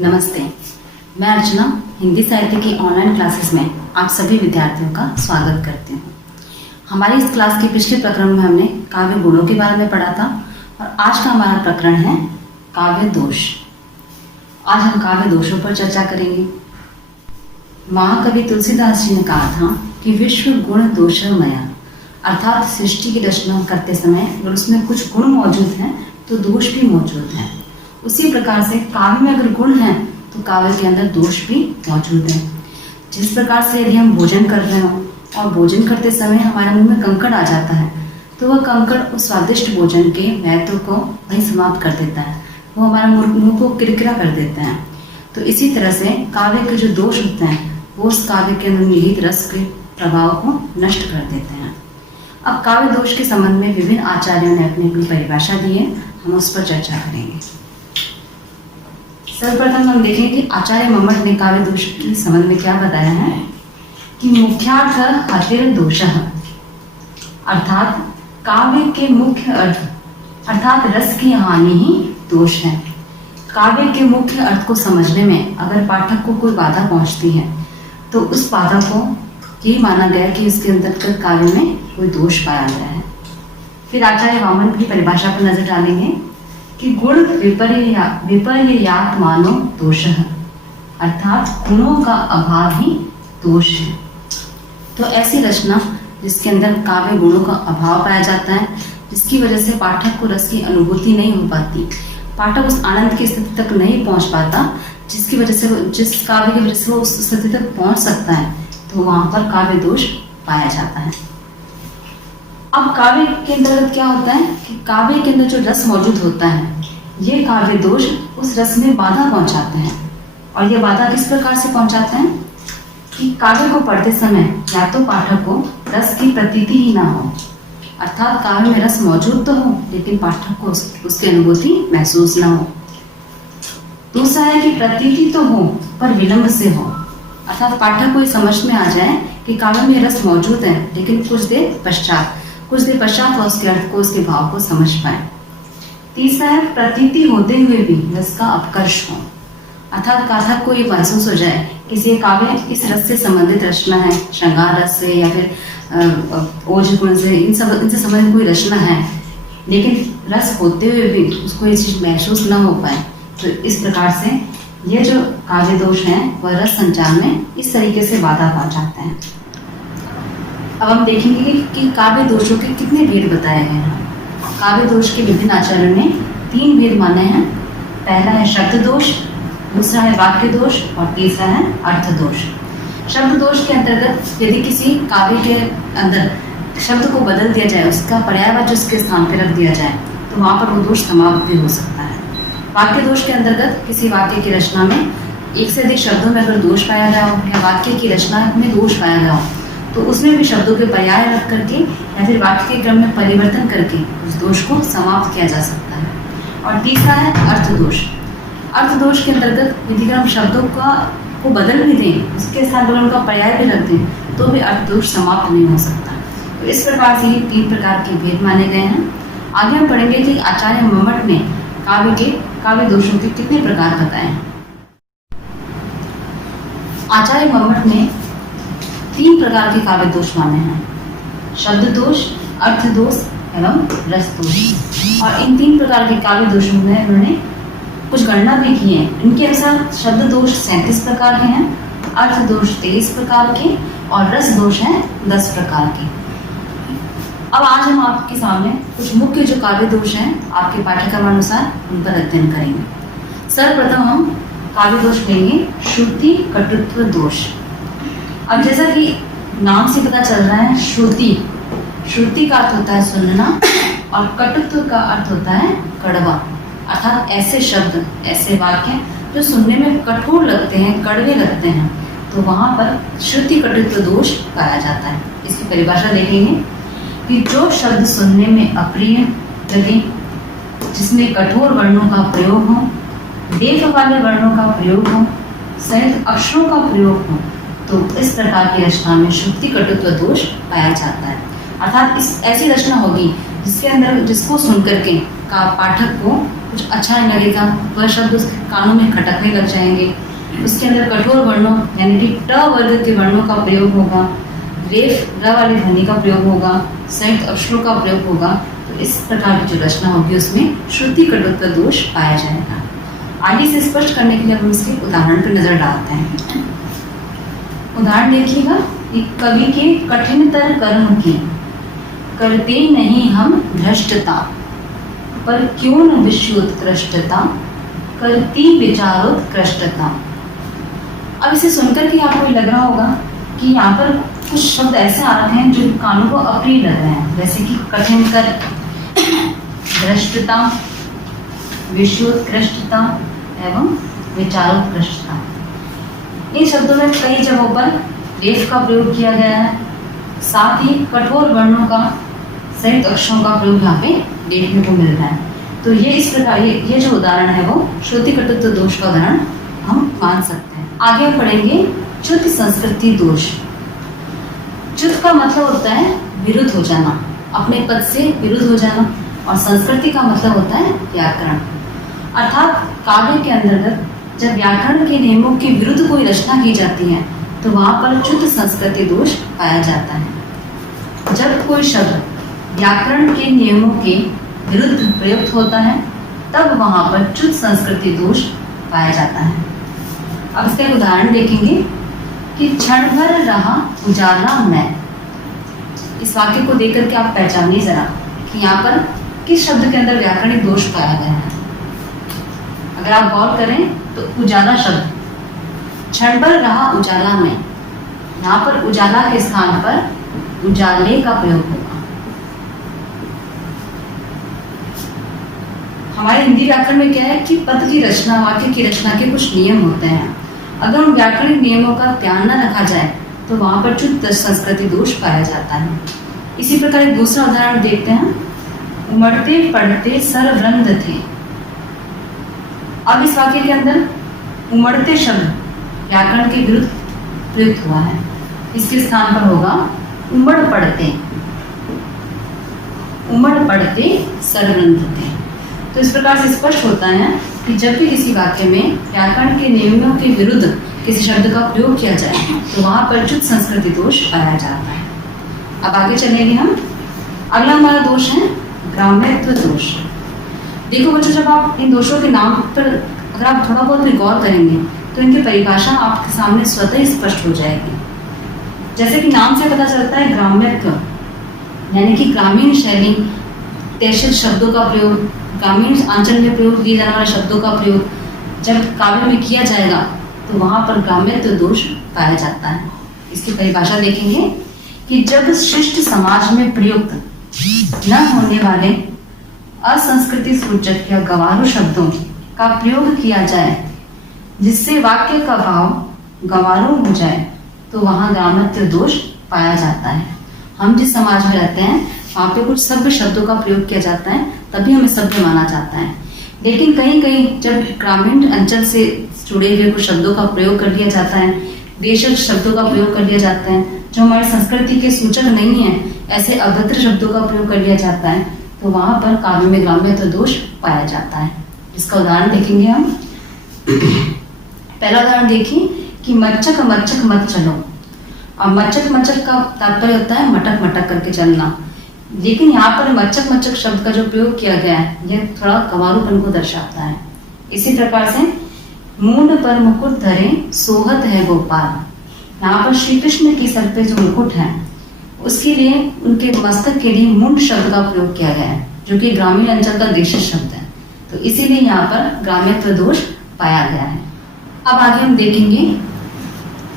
नमस्ते, मैं अर्चना हिंदी साहित्य की ऑनलाइन क्लासेस में आप सभी विद्यार्थियों का स्वागत करती हूँ। हमारी इस क्लास के पिछले प्रकरण में हमने काव्य गुणों के बारे में पढ़ा था और आज का हमारा प्रकरण है काव्य दोष। आज हम काव्य दोषों पर चर्चा करेंगे। महाकवि तुलसीदास जी ने कहा था कि विश्व गुण दोषमय, अर्थात सृष्टि की रचना करते समय अगर उसमें कुछ गुण मौजूद हैं तो दोष भी मौजूद हैं। उसी प्रकार से काव्य में अगर गुण हैं तो काव्य के अंदर दोष भी मौजूद है। जिस प्रकार से यदि हम भोजन कर रहे हो और भोजन करते समय हमारे मुंह में कंकड़ आ जाता है तो वह कंकड़ उस स्वादिष्ट भोजन के महत्व को वहीं समाप्त कर देता है, वो हमारे मुंह को किरकिरा कर देता है। तो इसी तरह से काव्य के जो दोष होते हैं वो उस काव्य के अंदर निहित रस के प्रभाव को नष्ट कर देते हैं। अब काव्य दोष के संबंध में विभिन्न आचार्यों ने अपनी अपनी परिभाषा दी है, हम उस पर चर्चा करेंगे। सर्वप्रथम हम देखें कि आचार्य मम्मट ने काव्य दोष के संबंध में क्या बताया है कि मुख्यार्थ हतिर दोषः, अर्थात काव्य के मुख्य अर्थ अर्थात रस की हानि ही दोष है। काव्य के मुख्य अर्थ को समझने में अगर पाठक को कोई बाधा पहुंचती है तो उस बाधा को ये माना गया कि इसके अंतर्गत काव्य में कोई दोष पाया गया है। फिर आचार्य वामन की परिभाषा पर नजर डालेंगे कि गुण विपर्यात मानो दोषः, अर्थात गुणों का अभाव ही दोष है। तो ऐसी रचना जिसके अंदर काव्य गुणों का अभाव पाया जाता है, जिसकी वजह से पाठक को रस की अनुभूति नहीं हो पाती, पाठक उस आनंद की स्थिति तक नहीं पहुंच पाता, जिसकी वजह से जिस काव्य की वजह से वो उस स्थिति तक पहुंच सकता है, तो वहां पर काव्य दोष पाया जाता है। अब काव्य के अंतर्गत क्या होता है कि काव्य के अंदर जो रस मौजूद होता है ये काव्य दोष उस रस में बाधा पहुंचाते हैं। और ये बाधा किस प्रकार से पहुंचाते हैं कि काव्य को पढ़ते समय या तो पाठक को रस की प्रतीति ही ना हो, अर्थात काव्य में रस मौजूद तो हो लेकिन पाठक को उसकी अनुभूति महसूस ना हो। दूसरा है कि प्रतीति तो हो पर विलंब से हो, अर्थात पाठक को ये समझ में आ जाए कि काव्य में रस मौजूद है लेकिन कुछ देर पश्चात वह उसके अर्थ को उसके भाव को समझ पाए। तीसरा है प्रतीति होते हुए भी रस का अपकर्ष हो, अर्थात पाठक को ये महसूस हो जाए किसी काव्य इस रस से संबंधित रचना है, श्रृंगार रस से या फिर ओज गुण से, इनसे संबंधित कोई रचना है, लेकिन रस होते हुए भी उसको ये चीज महसूस न हो पाए। तो इस प्रकार से ये जो काव्य दोष है वह रस संचार में इस तरीके से बाधा पहुंचाते हैं। अब हम देखेंगे कि काव्य दोषों के कितने भेद बताए गए हैं। काव्य दोष के विभिन्न आचार्यों ने 3 भेद माने हैं। पहला है शब्द दोष, दूसरा है वाक्य दोष और तीसरा है अर्थ दोष। शब्द दोष के अंतर्गत यदि किसी काव्य के अंदर शब्द को बदल दिया जाए, उसका पर्यायवाची उसके स्थान पर रख दिया जाए, तो वहां पर वो दोष समाप्त भी हो सकता है। वाक्य दोष के अंतर्गत किसी वाक्य की रचना में एक से अधिक शब्दों में अगर दोष पाया गया हो या वाक्य की रचना में दोष पाया गया हो तो उसमें भी शब्दों के पर्याय रख करके या फिर वाक्य के क्रम में परिवर्तन करके उस दोष को समाप्त किया जा सकता है। और तीसरा है अर्थ दोष। अर्थ दोष के अंतर्गत यदि हम शब्दों को बदल भी दें, उसके स्थान पर उनका पर्याय भी रख दें, तो भी अर्थ दोष समाप्त नहीं हो सकता। तो इस प्रकार से ये 3 प्रकार के भेद माने गए हैं। आगे हम पढ़ेंगे कि आचार्य मम्मट ने काव्य दोषों के कितने प्रकार बताए हैं। आचार्य मम्मट ने 3 प्रकार के काव्य दोष माने हैं: शब्द दोष, अर्थ दोष एवं रस दोष। और इन 3 प्रकार के काव्य दोषों में उन्होंने कुछ गणना भी की है। इनके अनुसार शब्द दोष 37 प्रकार के हैं, अर्थ दोष 23 प्रकार के और रस दोष हैं 10 प्रकार के। अब आज हम आपके सामने कुछ मुख्य जो काव्य दोष हैं आपके पाठ्यक्रम अनुसार उन पर अध्ययन करेंगे। सर्वप्रथम हम काव्य दोष लेंगे श्रुति कटुत्व दोष। अब जैसा कि नाम से पता चल रहा है, श्रुति का अर्थ होता है सुनना और कटुत्व का अर्थ होता है कड़वा, अर्थात ऐसे शब्द, ऐसे वाक्य जो सुनने में कठोर लगते हैं, कड़वे लगते हैं, तो वहां पर श्रुति कटुत्व दोष पाया जाता है। इसकी परिभाषा देखेंगे कि जो शब्द सुनने में अप्रिय लगे, जिसमें कठोर वर्णों का प्रयोग हो, लेख वाले वर्णों का प्रयोग हो, संयुक्त अक्षरों का प्रयोग हो, तो इस प्रकार की रचना में श्रुति कटुत्व दोष पाया जाता है। अर्थात ऐसी रचना होगी जिसके अंदर जिसको सुन करके का पाठक को कुछ अच्छा नहीं लगेगा, वह शब्द उसके कानों में खटकने लग जाएंगे। उसके अंदर कठोर वर्णों यानी कि ट वर्ग के वर्णों का प्रयोग होगा, रेफ र वाली ध्वनि का प्रयोग होगा, संयुक्त अक्षरों का प्रयोग होगा। तो इस प्रकार की जो रचना होगी उसमें श्रुति कटुत्व दोष पाया जाएगा। आगे से स्पष्ट करने के लिए हम इसके उदाहरण पर नजर डालते हैं। उदाहरण देखिएगा, एक कवि के कठिनतर कर्म की करते नहीं हम भ्रष्टता, पर क्यों न विश्वोत्कृष्टता करती विचारोत्कृष्टता। अब इसे सुनकर के आपको लग रहा होगा कि यहाँ पर कुछ शब्द ऐसे आ रहे हैं जो कानों को अप्रिय लग रहे हैं, जैसे कि कठिनतर, भ्रष्टता, विश्वोत्कृष्टता एवं विचारोत्कृष्टता। इन शब्दों में कई जगहों पर रेफ का प्रयोग किया गया है, साथ ही कठोर वर्णों का, संयुक्त अक्षरों का प्रयोग यहाँ पे देखने को मिल रहा है। तो ये इस प्रकार ये जो उदाहरण है वो श्रुति कटुत्व दोष का उदाहरण हम मान सकते हैं। आगे हम पढ़ेंगे च्युत संस्कृति दोष। च्युत का मतलब होता है विरुद्ध हो जाना, अपने पद से विरुद्ध हो जाना, और संस्कृति का मतलब होता है व्याकरण। अर्थात काव्य के अंतर्गत जब व्याकरण के नियमों के विरुद्ध कोई रचना की जाती है तो वहां पर च्युत संस्कृति दोष पाया जाता है। जब कोई शब्द व्याकरण के नियमों के विरुद्ध प्रयुक्त होता है तब वहां पर च्युत संस्कृति दोष पाया जाता है। अब इसका एक उदाहरण देखेंगे कि क्षण भर रहा उजाला मैं। इस वाक्य को देख करके आप पहचानिए जरा कि यहाँ पर किस शब्द के अंदर व्याकरणिक दोष पाया गया है। अगर आप गौर करें तो उजाला शब्द, क्षण भर रहा उजाला में, यहाँ पर उजाला के स्थान पर उजाले का प्रयोग होगा। हमारे हिंदी व्याकरण में क्या है कि पद की रचना, वाक्य की रचना के कुछ नियम होते हैं। अगर उन व्याकरणिक नियमों का ध्यान न रखा जाए तो वहां पर च्युत संस्कृति दोष पाया जाता है। इसी प्रकार एक दूसरा उदाहरण देखते हैं। उमड़ते पड़ते सरवृंद थे। अब इस वाक्य के अंदर उमड़ते शब्द व्याकरण के विरुद्ध प्रयुक्त हुआ है, इसके स्थान पर होगा उमड़ पड़ते, उमड़ पड़ते सरवृंद थे। तो इस प्रकार से स्पष्ट होता है कि जब भी किसी वाक्य में व्याकरण के नियमों के विरुद्ध किसी शब्द का प्रयोग किया जाए तो वहां पर च्युत संस्कृति दोष पाया जाता है। अब आगे चलेंगे हम। अगला हमारा दोष है ग्राम्यत्व दोष। देखो बच्चों, जब आप इन दोषों के नाम पर अगर आप थोड़ा बहुत भी गौर करेंगे तो इनकी परिभाषा आपके सामने स्वतः ही स्पष्ट हो जाएगी। जैसे कि नाम से पता चलता है ग्राम्यत्व यानी कि ग्रामीण शैली, तैशल शब्दों का प्रयोग, ग्रामीण आंचल में प्रयोग किए जाने वाले शब्दों का प्रयोग जब काव्य में किया जाएगा तो वहां पर ग्राम्यत्व दोष पाया जाता है। इसकी परिभाषा देखेंगे कि जब शिष्ट समाज में प्रयुक्त न होने वाले असंस्कृति सूचक या गंवारू शब्दों का प्रयोग किया जाए जिससे वाक्य का भाव गंवारू हो जाए तो वहां ग्राम्यत्व दोष पाया जाता है। हम जिस समाज में रहते हैं वहां पे कुछ सभ्य शब्दों का प्रयोग किया जाता है तभी हमें सभ्य माना जाता है, लेकिन कहीं कहीं जब ग्रामीण अंचल से जुड़े हुए कुछ शब्दों का प्रयोग कर लिया जाता है, देशज शब्दों का प्रयोग कर लिया जाता है जो हमारी संस्कृति के सूचक नहीं है, ऐसे अभद्र शब्दों का प्रयोग कर लिया जाता है तो वहां पर काव्य में ग्राम्यत्व दोष पाया जाता है। इसका उदाहरण देखेंगे हम। पहला उदाहरण देखिए कि मच्चक मच्चक मत चलो। अब मच्चक मच्चक का तात्पर्य होता है मटक मटक करके चलना, लेकिन यहाँ पर मच्चक मच्चक शब्द का जो प्रयोग किया गया है यह थोड़ा गंवारूपन को दर्शाता है। इसी प्रकार से मूंड पर मुकुट धरे सोहत है गोपाल। यहाँ पर श्री कृष्ण के सर पे जो मुकुट है उसके लिए उनके मस्तक के लिए मुंड शब्द का प्रयोग किया गया है जो कि ग्रामीण अंचल का देशज शब्द है, तो इसीलिए यहाँ पर ग्राम्यत्व दोष पाया गया है। अब आगे हम देखेंगे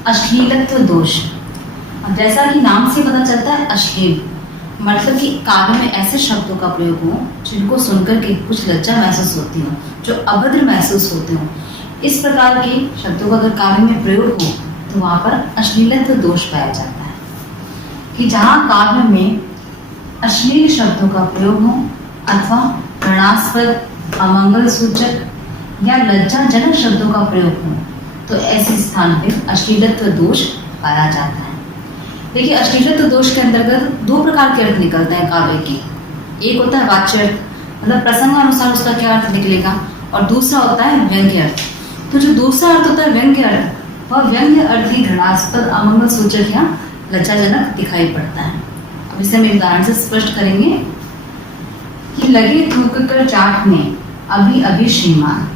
अश्लीलत्व दोष। अब जैसा कि नाम से पता चलता है अश्लील मतलब कि काव्य में ऐसे शब्दों का प्रयोग हो जिनको सुनकर के कुछ लज्जा महसूस होती हो, जो अभद्र महसूस होते हो, इस प्रकार के शब्दों का अगर काव्य में प्रयोग हो तो वहां पर अश्लीलत्व दोष पाया जाता है। कि जहाँ काव्य में अश्लील शब्दों का प्रयोग हो अथवा घृणास्पद, अमंगल सूचक या लज्जाजनक शब्दों का प्रयोग हो तो ऐसे स्थान पर अश्लीलत्व दोष पाया जाता है। देखिए, अश्लीलत्व दोष के अंतर्गत दो प्रकार के अर्थ निकलते हैं काव्य के। एक होता है वाच्य अर्थ, मतलब प्रसंगानुसार उसका क्या अर्थ निकलेगा, और दूसरा होता है व्यंग्य अर्थ। तो जो दूसरा अर्थ होता है व्यंग्य अर्थ, वह व्यंग्य अर्थ ही घृणास्पद, अमंगल सूचक या लज्जाजनक दिखाई पड़ता है। अब इसे हम एक उदाहरण से स्पष्ट करेंगे कि लगे थूक कर चाटने अभी अभी श्रीमान।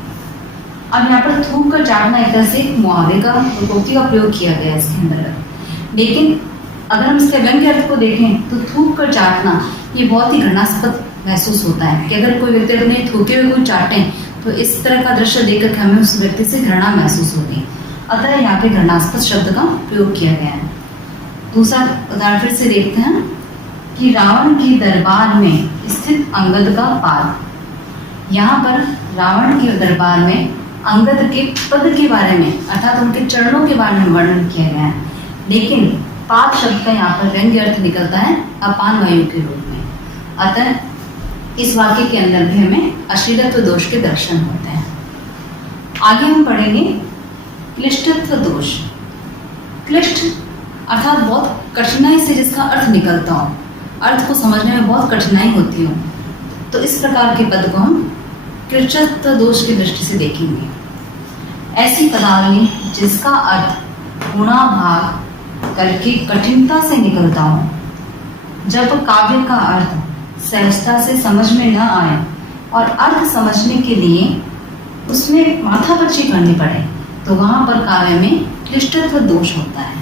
अब यहाँ पर थूक कर चाटना एक तरह से मुहावरे का, लोकोक्ति का प्रयोग किया गया है इसके अंदर। लेकिन अगर हम इसके व्यंग्य अर्थ को देखें तो थूक कर चाटना ये बहुत ही घृणास्पद महसूस होता है कि अगर कोई व्यक्ति अपने थूके हुए कोई चाटे तो इस तरह का दृश्य देखकर हमें उस व्यक्ति से घृणा महसूस होगी। अतः यहाँ पे घृणास्पद शब्द का प्रयोग किया गया है। दूसरा उदाहरण फिर से देखते हैं कि रावण के दरबार में स्थित अंगद का पाद। यहाँ पर रावण के दरबार में अंगद के पद के बारे में अर्थात उनके चरणों के बारे में वर्णन किया गया है, लेकिन पाद शब्द का यहाँ पर व्यंग्य अर्थ निकलता है अपान वायु के रूप में। अतः इस वाक्य के अंदर भी हमें अश्लीलत्व दोष के दर्शन होते हैं। आगे हम पढ़ेंगे क्लिष्टत्व दोष। क्लिष्ट अर्थात बहुत कठिनाई से जिसका अर्थ निकलता हो, अर्थ को समझने में बहुत कठिनाई होती हो, तो इस प्रकार के पद को हम क्लिष्टत्व दोष की दृष्टि से देखेंगे। ऐसी पदावली जिसका अर्थ गुणा भाग करके कठिनता से निकलता हो, जब काव्य का अर्थ सहजता से समझ में न आए और अर्थ समझने के लिए उसमें माथापच्ची करनी पड़े, तो वहां पर काव्य में क्लिष्टत्व दोष होता है।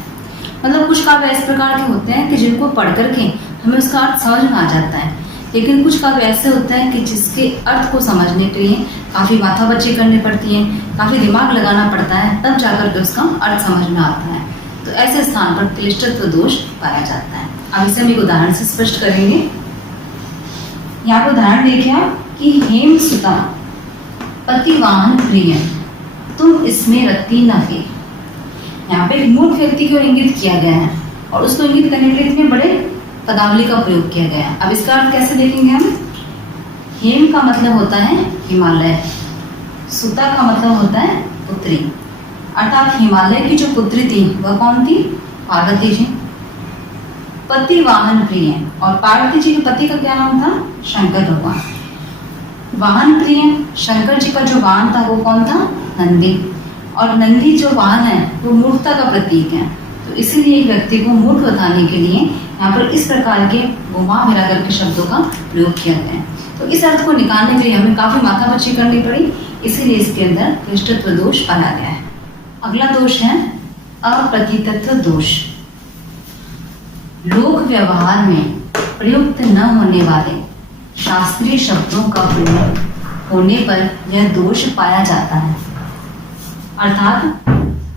मतलब कुछ काव्य इस प्रकार के होते हैं कि जिनको पढ़ करके हमें उसका अर्थ समझ में आ जाता है, लेकिन कुछ काव्य ऐसे होते हैं कि जिसके अर्थ को समझने के लिए काफ़ी माथापच्ची करनी पड़ती है, काफ़ी दिमाग लगाना पड़ता है, तब जाकर के उसका अर्थ समझ में आता है। तो ऐसे स्थान पर क्लिष्टत्व दोष पाया जाता है। अब इसे हम एक उदाहरण से स्पष्ट करेंगे। यहाँ पर उदाहरण देखिए आप कि हेम सुता पतिवाहन प्रिय तुम इसमें रत्ती न फेर। यहाँ पे मूर्ख व्यक्ति को इंगित किया गया है और उसको इंगित करने के लिए इतने बड़े पदावली का प्रयोग किया गया है। अब इसका अर्थ कैसे देखेंगे हम। हेम का मतलब होता है हिमालय, सुता का मतलब होता है पुत्री, अर्थात हिमालय की जो पुत्री थी वह कौन थी, पार्वती जी। पति वाहन प्रिय, और पार्वती जी के पति का क्या नाम था, शंकर भगवान। वाहन प्रिय, शंकर जी का जो वाहन था वो कौन था, नंदी, और नंदी जो वाहन है वो मूर्खता का प्रतीक है। तो इसीलिए एक व्यक्ति को मूर्ख बताने के लिए यहाँ पर इस प्रकार के घुमा फिरा करके शब्दों का प्रयोग किया गया है। तो इस अर्थ को निकालने के लिए हमें काफी माथापच्ची करनी पड़ी, इसीलिए इसके अंदर क्लिष्टत्व दोष पाया गया है। अगला दोष है अप्रतीतत्व दोष। लोक व्यवहार में प्रयुक्त न होने वाले शास्त्रीय शब्दों का प्रयोग होने पर यह दोष पाया जाता है। अर्थात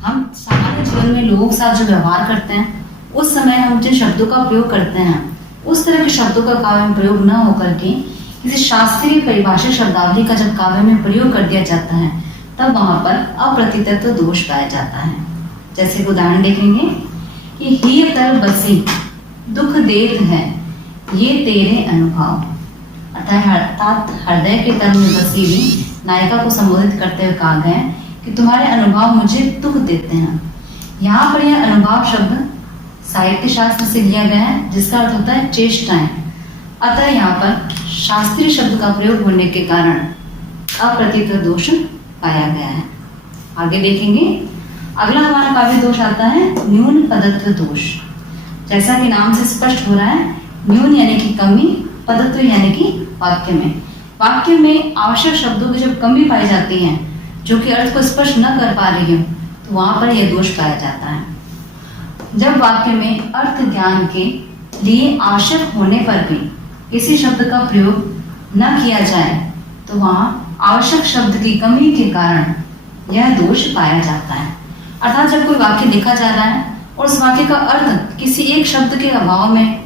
हम सामान्य जीवन में लोगों के साथ जो व्यवहार करते हैं उस समय हम जिन शब्दों का प्रयोग करते हैं उस तरह के शब्दों का काव्य में प्रयोग न होकर के किसी शास्त्रीय परिभाषित शब्दावली का जब काव्य में प्रयोग कर दिया जाता है तब वहां पर अप्रतीतत्व दोष पाया जाता है। जैसे एक उदाहरण देखेंगे कि ही तर बसी दुख देत है ये तेरे अनुभव। अर्थात हृदय के तल में बसी हुई नायिका को संबोधित करते हुए कहा गया कि तुम्हारे अनुभव मुझे दुख देते हैं। यहाँ पर यह अनुभव शब्द साहित्य शास्त्र से लिया गया है जिसका अर्थ होता है चेष्टाएं। अतः यहाँ पर शास्त्रीय शब्द का प्रयोग होने के कारण अप्रतीत दोष पाया गया है। आगे देखेंगे अगला हमारा काव्य दोष आता है न्यून पदत्व दोष। जैसा कि नाम से स्पष्ट हो रहा है, न्यून यानी कि कमी, पदत्व यानी कि वाक्य में आवश्यक शब्दों की जब कमी पाई जाती है जो कि अर्थ को स्पष्ट न कर पा रही हो तो वहां पर यह दोष पाया जाता है। जब वाक्य में अर्थ ज्ञान के लिए आवश्यक होने पर भी किसी शब्द का प्रयोग न किया जाए तो वहां आवश्यक शब्द की कमी के कारण यह दोष पाया जाता है। अर्थात जब कोई वाक्य लिखा जा रहा है और उस वाक्य का अर्थ किसी एक शब्द के अभाव में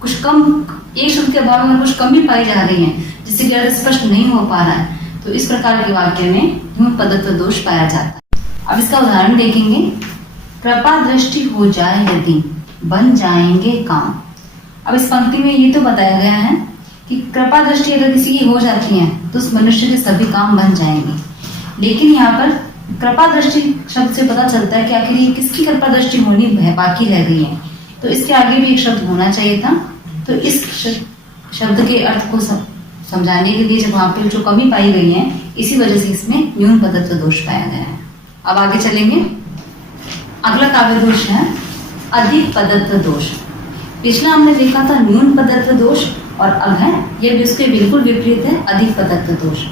कुछ कम, एक शब्द के अभाव में कुछ कमी पाई जा रही है जिससे कि अर्थ स्पष्ट नहीं हो पा रहा है, तो इस प्रकार के वाक्य में न्यून पदत्व दोष पाया जाता है। अब इसका उदाहरण देखेंगे। कृपा दृष्टि हो जाए यदि बन जाएंगे काम। अब इस पंक्ति में ये तो बताया गया है कि कृपा दृष्टि अगर किसी की हो जाती है तो उस मनुष्य के सभी काम बन जाएंगे, लेकिन यहाँ पर कृपा दृष्टि शब्द से पता चलता है कि आखिर ये किसकी कृपा दृष्टि होनी है, बाकी रह गई है, तो इसके आगे भी एक शब्द होना चाहिए था। तो इस शब्द के अर्थ को समझाने के लिए जब वहां पे जो कमी पाई गई है, इसी वजह से इसमें न्यून पदत्व दोष पाया गया है। अब आगे चलेंगे। अगला काव्य दोष है अधिक पदत्व दोष। पिछला हमने देखा था न्यून पदत्व दोष, और अब है यह भी उसके बिल्कुल विपरीत है, अधिक पदत्व दोष।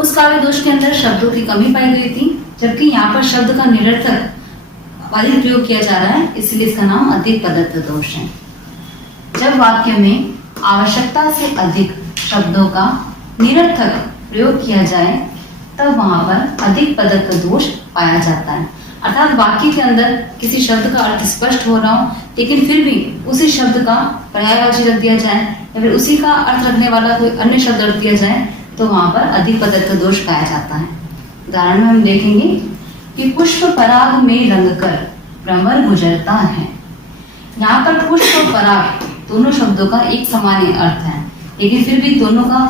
उस काव्य दोष के अंदर शब्दों की कमी पाई गई थी, जबकि यहाँ पर शब्द का निरर्थक अधिक प्रयोग किया जा रहा है, इसलिए इसका नाम अधिक पदत्व दोष है। जब वाक्य में आवश्यकता से अधिक शब्दों का निरर्थक प्रयोग किया जाए तब वहां पर अधिक पदत्व दोष पाया जाता है। अर्थात वाक्य के अंदर किसी शब्द का अर्थ स्पष्ट हो रहा हो, लेकिन फिर भी उसी शब्द का पर्यायवाची रख दिया जाए या फिर उसी का अर्थ रखने वाला कोई अन्य शब्द रख दिया जाए तो वहां पर अधिक पदत्व दोष पाया जाता है। उदाहरण में हम देखेंगे कि पुष्प पराग में रंगकर भ्रमर गुजरता है। यहाँ पर पुष्प और पराग दोनों शब्दों का एक समान अर्थ है, लेकिन फिर भी दोनों का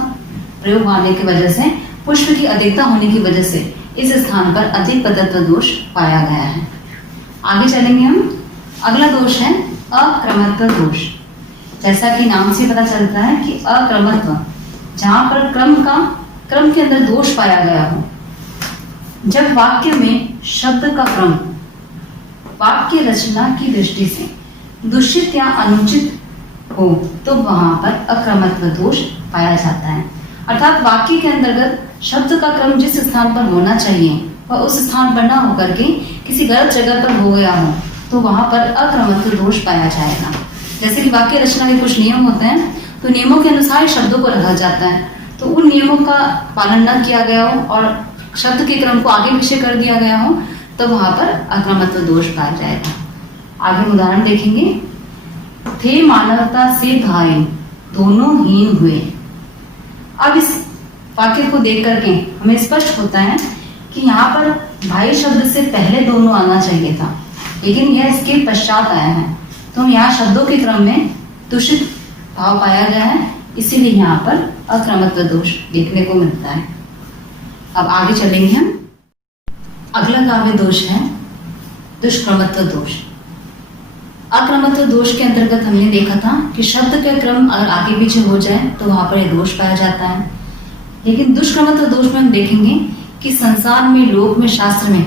प्रयोग होने की वजह से, पुष्प की अधिकता होने की वजह से इस स्थान पर अधिक पदत्व दोष पाया गया है। आगे चलेंगे हम। अगला दोष है अक्रमत्व दोष। जैसा कि नाम से पता चलता है कि अक्रमत्व, जहां पर क्रम के अंदर दोष पाया गया हो। जब वाक्य में शब्द का क्रम वाक्य रचना की दृष्टि से दूषित या अनुचित हो तो वहां पर अक्रमत्व दोष पाया जाता है। अर्थात वाक्य के अंतर्गत शब्द का क्रम जिस स्थान पर होना चाहिए वह उस स्थान पर न होकर के किसी गलत जगह पर हो गया हो तो वहां पर अक्रमत्व दोष पाया जाएगा। जैसे कि वाक्य रचना के कुछ नियम होते हैं, तो नियमों के अनुसार शब्दों को रखा जाता है, तो उन नियमों का पालन न किया गया हो और शब्द के क्रम को आगे पीछे कर दिया गया हो तो वहां पर अक्रमत्व दोष पाया जाएगा। आगे उदाहरण देखेंगे। थे मानवता से भाई दोनों हीन हुए। अब इस वाक्य को देख करके हमें स्पष्ट होता है कि यहाँ पर भाई शब्द से पहले दोनों आना चाहिए था, लेकिन यह इसके पश्चात आया है, तो यहाँ शब्दों के क्रम में दूषित भाव पाया गया है, इसीलिए यहाँ पर अक्रमत्व दोष देखने को मिलता है। अब आगे चलेंगे हम। अगला काव्य दोष है दुष्क्रमत्व दोष। अक्रमत्व दोष के अंतर्गत हमने देखा था कि शब्द का क्रम अगर आगे पीछे हो जाए तो वहां पर यह दोष पाया जाता है, लेकिन दुष्क्रमत्व दोष में हम देखेंगे कि संसार में, लोक में, शास्त्र में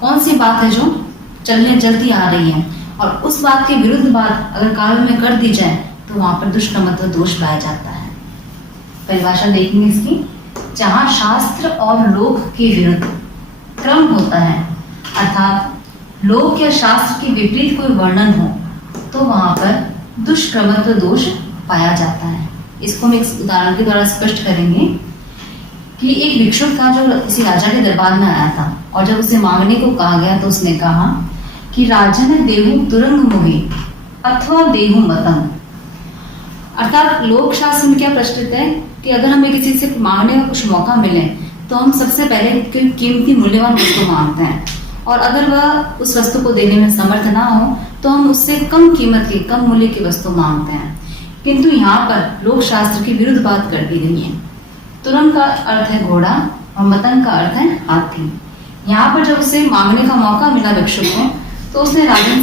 कौन सी बात है जो चलती आ रही है और उस बात के विरुद्ध बात अगर काव्य में कर दी जाए तो वहां पर दुष्क्रमत्व दोष पाया जाता है। परिभाषा देखेंगे इसकी। जहां शास्त्र और लोक के विरुद्ध क्रम होता है, अर्थात लोक या शास्त्र के विपरीत कोई वर्णन हो तो वहां पर दुष्क्रमत्व दोष पाया जाता है। इसको हम एक उदाहरण के द्वारा स्पष्ट करेंगे कि एक भिक्षुक था जो किसी राजा के दरबार में आया था और जब उसे मांगने को कहा गया तो उसने कहा कि राजन देहु तुरंग मुहि अथवा देहु मतम। अर्थात लोक शास्त्र में क्या प्रचलित है कि अगर हमें किसी से मांगने का कुछ मौका मिले तो हम सबसे पहले कीमती मूल्यवान वस्तु मांगते हैं, और अगर वह उस वस्तु को देने में समर्थ ना हो तो हम उससे कम कीमत की, कम मूल्य की वस्तु मांगते हैं। किंतु यहाँ पर लोक शास्त्र की विरुद्ध बात कर दी गई है। तुरंग का अर्थ है घोड़ा और मतंग का अर्थ है हाथी। यहाँ पर जब उसे मांगने का मौका मिला भिक्षुक को तो उसने राजा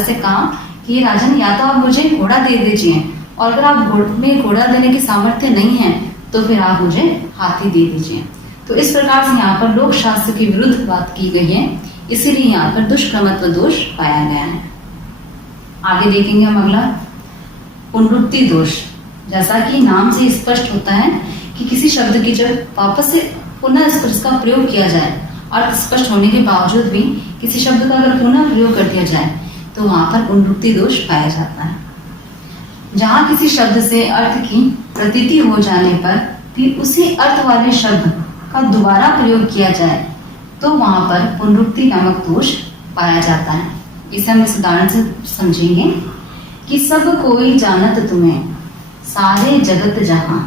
से कहा कि राजन, या तो आप मुझे घोड़ा दे दीजिए, और अगर आप में घोड़ा देने की सामर्थ्य नहीं है तो फिर आप मुझे हाथी दे दीजिए। तो इस प्रकार से यहाँ पर लोक शास्त्र की विरुद्ध बात की गई है, इसीलिए यहाँ पर दुष्क्रमत्व दोष पाया गया है। आगे देखेंगे हम अगला पुनरुक्ति दोष। जैसा कि नाम से स्पष्ट होता है कि किसी शब्द की जब वापस से पुनः इसका प्रयोग किया जाए, अर्थ स्पष्ट होने के बावजूद भी किसी शब्द का अगर पुनः प्रयोग कर दिया जाए तो वहां पर पुनरुक्ति दोष पाया जाता है। जहां किसी शब्द से अर्थ की प्रतीति हो जाने पर भी उसी अर्थ वाले शब्द का दोबारा प्रयोग किया जाए तो वहां पर पुनरुक्ति नामक दोष पाया जाता है। इसे हम इस उदाहरण से समझेंगे कि सब कोई जानत तुम्हें सारे जगत जहां।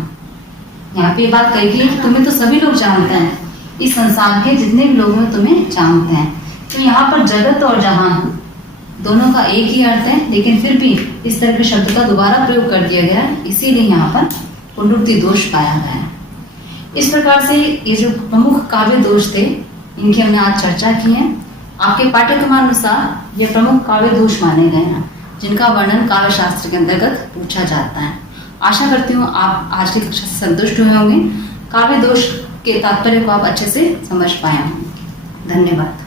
यहाँ पे बात कही गई कि तुम्हें तो सभी लोग जानते हैं, इस संसार के जितने भी लोग हैं तुम्हें जानते हैं। तो यहाँ पर जगत और जहां दोनों का एक ही अर्थ है, लेकिन फिर भी इस तरह के शब्द का दोबारा प्रयोग कर दिया गया, इसीलिए यहाँ पर पुनरुक्ति दोष पाया गया है। इस प्रकार से ये जो प्रमुख काव्य दोष थे इनकी हमने आज चर्चा की है। आपके पाठ्यक्रमानुसार ये प्रमुख काव्य दोष माने गए हैं जिनका वर्णन काव्य शास्त्र के अंतर्गत पूछा जाता है। आशा करती हूँ आप आज की कक्षा से संतुष्ट हुए होंगे, काव्य दोष के तात्पर्य को आप अच्छे से समझ पाए होंगे। धन्यवाद।